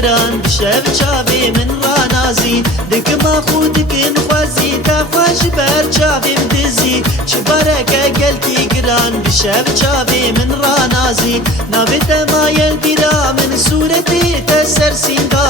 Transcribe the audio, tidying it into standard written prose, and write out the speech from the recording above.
گران بشب چاوی من رانازی دکما خودکن خوازی تا خوش بر چاویم دزی چبارکه گلکی گران بشب چاوی من رانازی نابت مایل بیرا من صورتی تسر سینگار